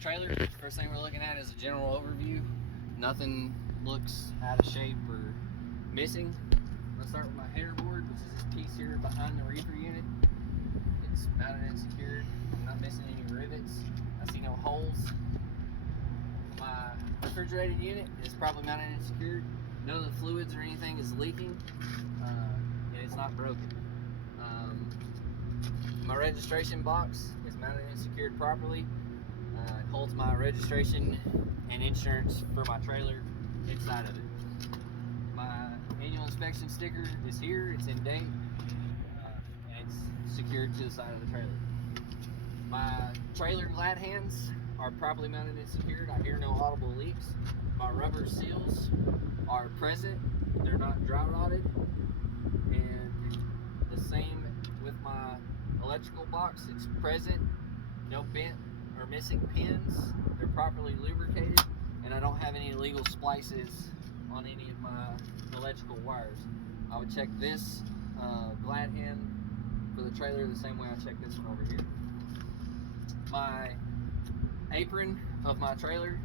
trailer, first thing we're looking at is a general overview. Nothing looks out of shape or missing. Let's start with my header board, which is this piece here behind the reefer unit. It's mounted and secured. I'm not missing any rivets. I see no holes. My refrigerated unit is probably mounted and secured. None of the fluids or anything is leaking, and it's not broken. My registration box is mounted and secured properly. It holds my registration and insurance for my trailer inside of it. My annual inspection sticker is here. It's in date, and it's secured to the side of the trailer. My trailer glad hands are properly mounted and secured. I hear no audible leaks. My rubber seals are present. They're not dry rotted. And the same with my electrical box. It's present. No bent or missing pins. They're properly lubricated, and I don't have any illegal splices on any of my electrical wires. I would check this glad hand for the trailer the same way I check this one over here. My apron of my trailer,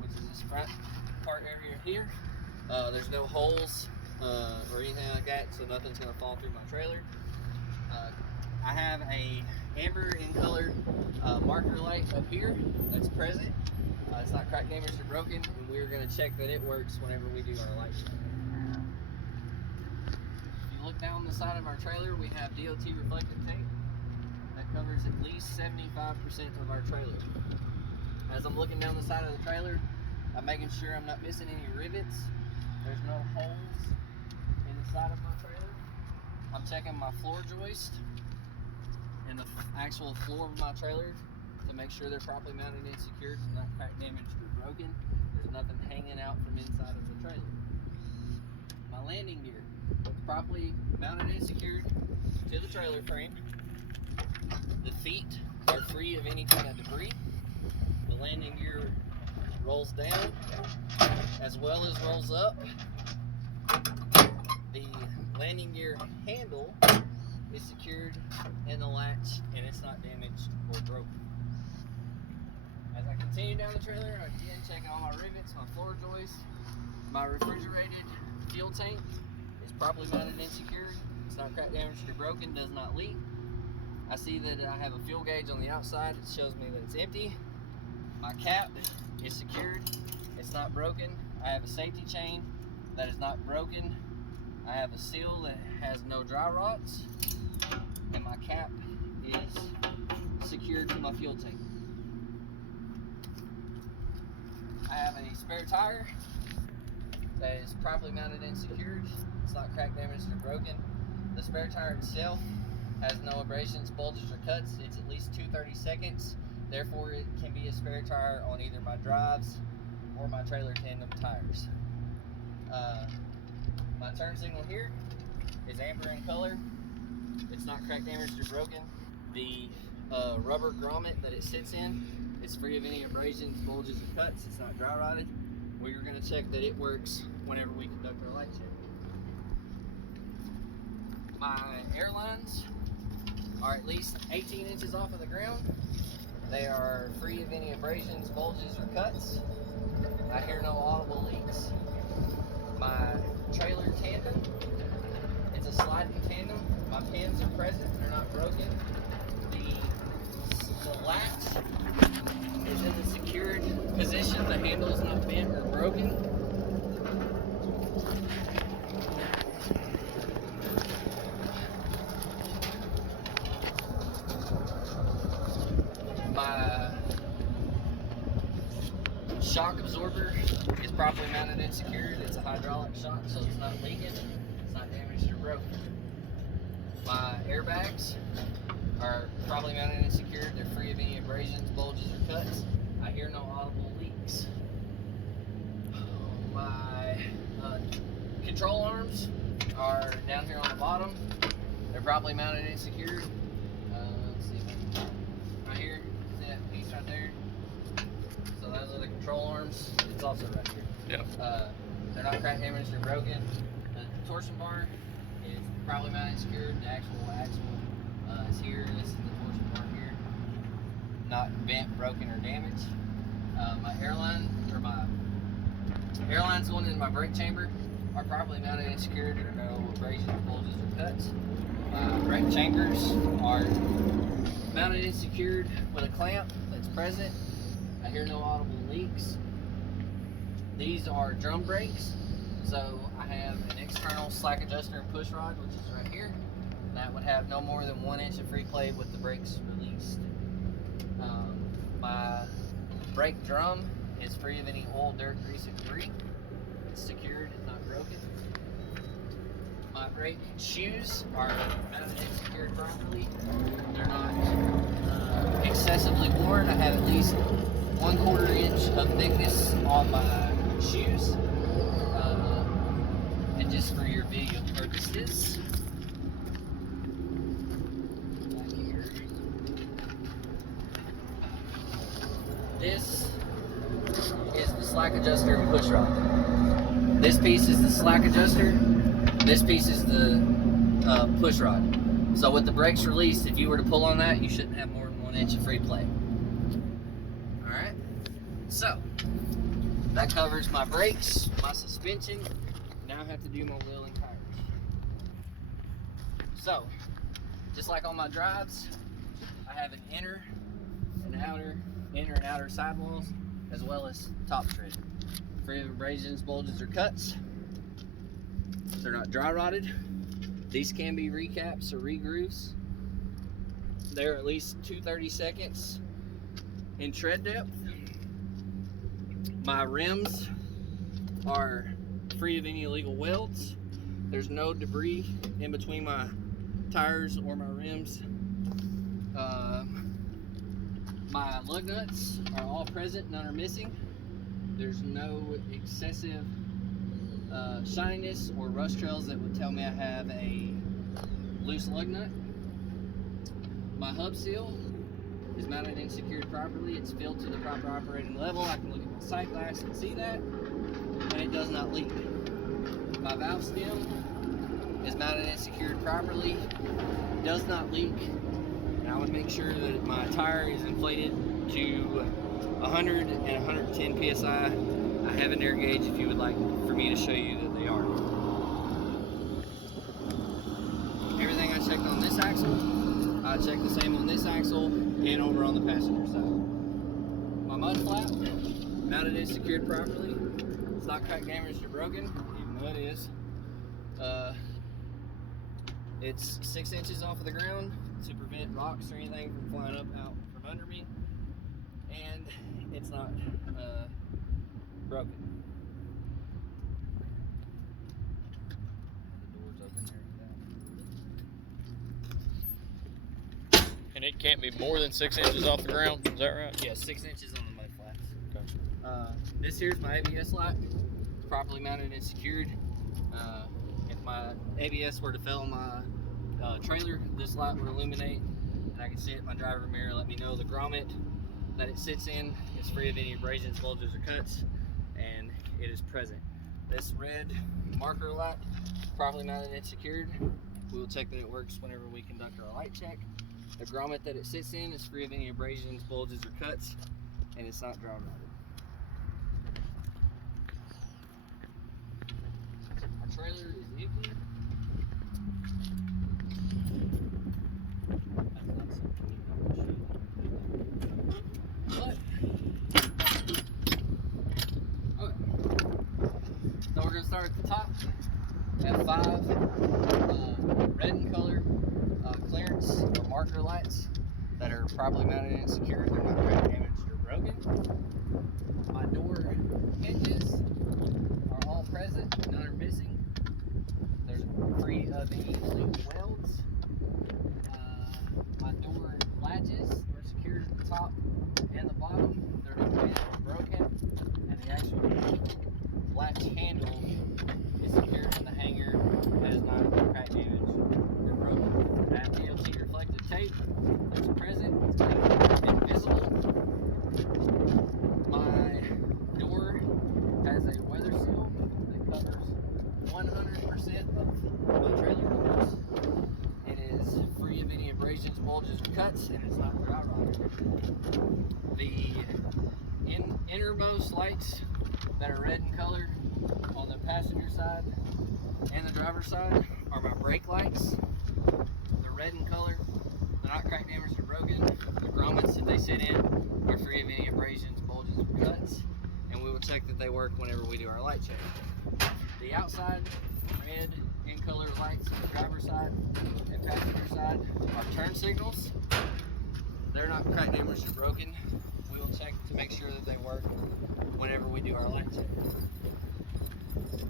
which is this front part area here, there's no holes or anything like that, so nothing's going to fall through my trailer. I have a amber in color marker light up here that's present. It's not cracked, damaged, or broken, and we're going to check that it works whenever we do our light check. If you look down the side of our trailer, we have DOT reflective tape that covers at least 75% of our trailer. As I'm looking down the side of the trailer, I'm making sure I'm not missing any rivets. There's no holes in the side of my trailer. I'm checking my floor joist and the actual floor of my trailer to make sure they're properly mounted and secured and not cracked, damaged, or broken. There's nothing hanging out from inside of the trailer. My landing gear is properly mounted and secured to the trailer frame. The feet are free of any kind of debris. The landing gear rolls down as well as rolls up. The landing gear handle is secured in the latch, and it's not damaged or broken. As I continue down the trailer, I again check all my rivets, my floor joists. My refrigerated fuel tank is properly mounted and secured. It's not cracked, damaged, or broken, does not leak. I see that I have a fuel gauge on the outside. It shows me that it's empty. My cap is secured. It's not broken. I have a safety chain that is not broken. I have a seal that has no dry rots. And my cap is secured to my fuel tank. I have a spare tire that is properly mounted and secured. It's not cracked, damaged, or broken. The spare tire itself has no abrasions, bulges, or cuts. It's at least 2/32, therefore it can be a spare tire on either my drives or my trailer tandem tires. My turn signal here is amber in color. It's not cracked, damaged, or broken. The rubber grommet that it sits in is free of any abrasions, bulges, or cuts. It's not dry rotted. We're going to check that it works whenever we conduct our light check. My airlines are at least 18 inches off of the ground. They are free of any abrasions, bulges, or cuts. I hear no audible leaks. My trailer tandem, it's a sliding tandem. My pins are present, they're not broken. The latch is in the secured position. The handle is not bent or broken. My shock absorber is properly mounted and secured. It's a hydraulic shock, so it's not leaking. It's not damaged or broken. My airbags are properly mounted and secured. They're free of any abrasions, bulges, or cuts. I hear no audible leaks. My control arms are down here on the bottom. They're properly mounted and secured. Let's see, right here, see that piece right there? So those are the control arms. It's also right here. Yep. They're not cracked, damaged, or broken. The torsion bar is properly mounted and secured. The actual axle is here. This is the torsion bar here. not bent, broken, or damaged. My airlines going into my brake chamber are properly mounted and secured. There are no abrasions, bulges, or cuts. Brake chambers are mounted and secured with a clamp that's present. I hear no audible leaks. These are drum brakes, so I have an external slack adjuster and push rod, which is right here. That would have no more than 1 inch of free play with the brakes released. My brake drum is free of any oil, dirt, grease, and debris. It's secured, it's not broken. My brake shoes are mounted and secured properly. They're not excessively worn. I have at least 1/4 inch of thickness on my shoes. And just for your video purposes, back here, this is the slack adjuster and push rod. This piece is the slack adjuster. This piece is the push rod. So with the brakes released, if you were to pull on that, you shouldn't have more than 1 inch of free play. Alright, so that covers my brakes, my suspension. Now I have to do my wheel and tires. So, just like on my drives, I have an inner and outer sidewalls, as well as top tread. Free of abrasions, bulges, or cuts. They're not dry rotted. These can be recaps or regrooves. They're at least 2/32 in tread depth. My rims are free of any illegal welds. There's no debris in between my tires or my rims. My lug nuts are all present, none are missing. There's no excessive shininess or rust trails that would tell me I have a loose lug nut. My hub seal is mounted and secured properly. It's filled to the proper operating level. I can look at my sight glass and see that, and it does not leak. My valve stem is mounted and secured properly, does not leak. And I would make sure that my tire is inflated to 100 and 110 psi. I have an air gauge if you would like for me to show you that they are. Everything I checked on this axle, I checked the same on this axle and over on the passenger side. My mud flap, mounted and secured properly. It's not cracked, damaged, or broken, even though it is. It's 6 inches off of the ground to prevent rocks or anything from flying up out from under me. And it's not broken. The door's open there. And it can't be more than 6 inches off the ground, is that right? Yeah, 6 inches on the mud flaps. Gotcha. This here's my ABS light. It's properly mounted and secured. If my ABS were to fail on my trailer, this light would illuminate, and I can see it in my driver mirror, let me know the grommet that it sits in is free of any abrasions, bulges, or cuts, and it is present. This red marker light, properly mounted and secured. We will check that it works whenever we conduct our light check. The grommet that it sits in is free of any abrasions, bulges, or cuts, and it's not dry rotted. Our trailer is empty. But, okay. So we're going to start at the top. We have 5 red in color clearance or marker lights that are properly mounted and secured. They're not cracked, damaged, or broken. My door hinges are all present, none are missing. There's free of any loose welds. My door latches are secured at the top and the bottom. They're not bent or broken, and the actual latch handle is secured in the hanger. That is not crack, damaged, or broken. I have DLT reflective tape that's present. It's invisible. My door has a weather seal that covers 100% of my trailer doors. It is free of any abrasions, bulges, or cuts, and it's not dry rotted. rearmost lights that are red in color on the passenger side and the driver's side are my brake lights. They're red in color. They're not cracked, damaged, or broken. The grommets that they sit in are free of any abrasions, bulges, or cuts, and we will check that they work whenever we do our light check. The outside red in color lights on the driver's side and passenger side are turn signals. They're not cracked, damaged, or broken. We will check to make sure that they work whenever we do our light check.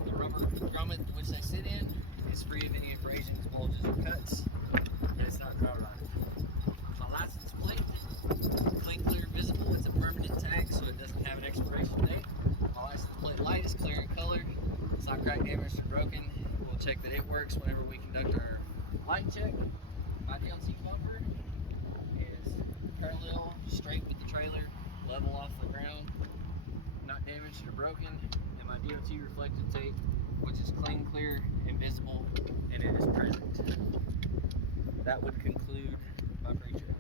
The rubber grommet which they sit in is free of any abrasions, bulges, or cuts, and it's not dry rotted. My license plate, clean, clear, visible. It's a permanent tag, so it doesn't have an expiration date. My license plate light is clear in color. It's not cracked, damaged, or broken. We'll check that it works whenever we conduct our light check. My DLT bumper is parallel, straight with the trailer, level off the ground, not damaged or broken. And my DOT reflective tape, which is clean, clear, and visible, and it is present. That would conclude my pre-trip.